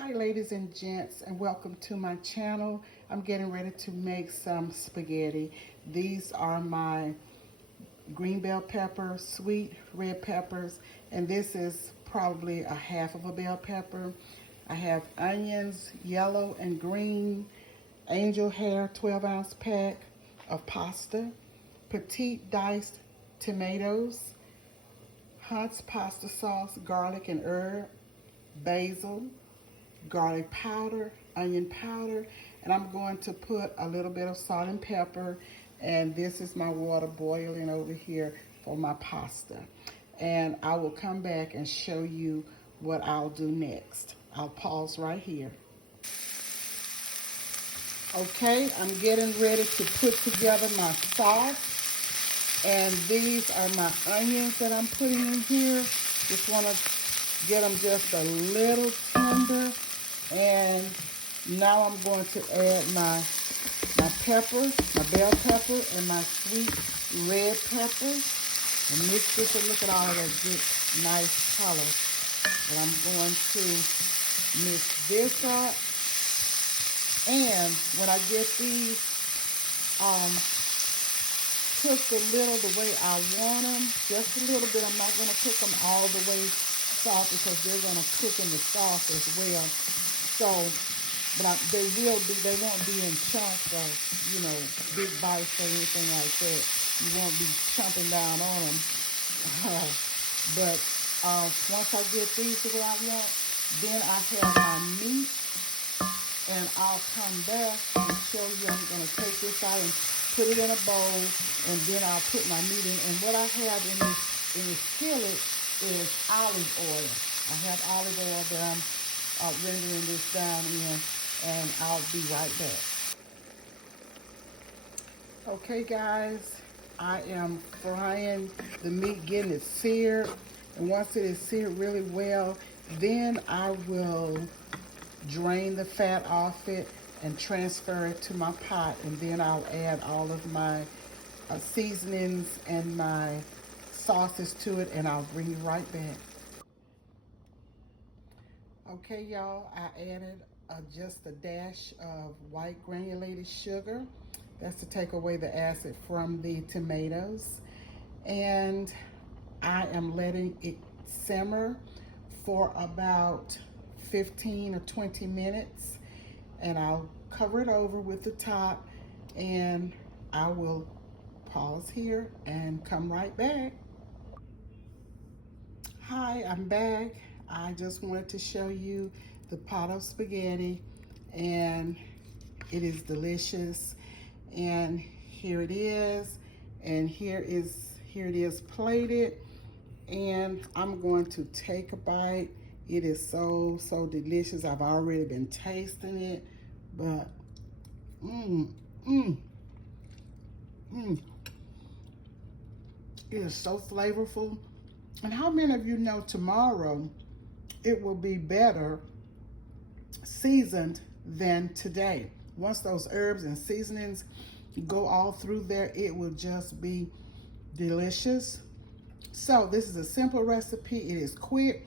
Hi ladies and gents, and welcome to my channel. I'm getting ready to make some spaghetti. These are my green bell pepper, sweet red peppers, and this is probably a half of a bell pepper. I have onions, yellow and green, angel hair 12-ounce pack of pasta, petite diced tomatoes, Hunt's pasta sauce, garlic and herb, basil, garlic powder, onion powder, and I'm going to put a little bit of salt and pepper, and this is my water boiling over here for my pasta. And I will come back and show you what I'll do next. I'll pause right here. Okay, I'm getting ready to put together my sauce, and these are my onions that I'm putting in here. Just want to get them just a little tender. And now I'm going to add my pepper, my bell pepper, and my sweet red pepper. And mix this and look at all of that good, nice color. And I'm going to mix this up. And when I get these cooked a little the way I want them, just a little bit, I'm not going to cook them all the way soft because they're going to cook in the sauce as well. So, but they won't be in chunks or, big bites or anything like that. You won't be chomping down on them. But once I get these the way I want, then I have my meat, and I'll come back and show you. I'm going to take this out and put it in a bowl, and then I'll put my meat in. And what I have in this skillet is olive oil. I have olive oil that I'm rendering this down in, and I'll be right back. Okay guys, I am frying the meat, getting it seared, and once it is seared really well, then I will drain the fat off it and transfer it to my pot, and then I'll add all of my seasonings and my sauces to it, and I'll bring you right back. Okay, y'all, I added just a dash of white granulated sugar. That's to take away the acid from the tomatoes. And I am letting it simmer for about 15 or 20 minutes. And I'll cover it over with the top, and I will pause here and come right back. Hi, I'm back. I just wanted to show you the pot of spaghetti, and it is delicious. And here it is, and here it is plated, and I'm going to take a bite. It is so delicious. I've already been tasting it, but it is so flavorful. And how many of you know tomorrow it will be better seasoned than today? Once those herbs and seasonings go all through there, it will just be delicious. So this is a simple recipe. It is quick.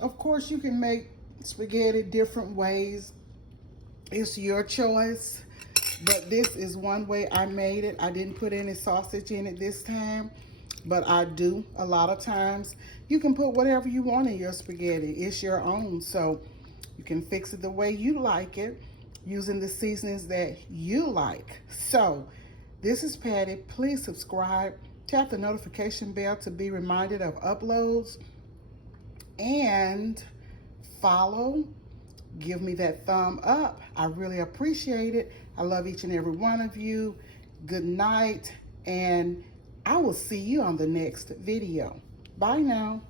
Of course, you can make spaghetti different ways. It's your choice. But this is one way I made it. I didn't put any sausage in it this time, but I do a lot of times. You can put whatever you want in your spaghetti. It's your own, so you can fix it the way you like it, using the seasonings that you like. So this is Patti. Please subscribe, tap the notification bell to be reminded of uploads, and follow. Give me that thumb up. I really appreciate it. I love each and every one of you. Good night, and I will see you on the next video. Bye now.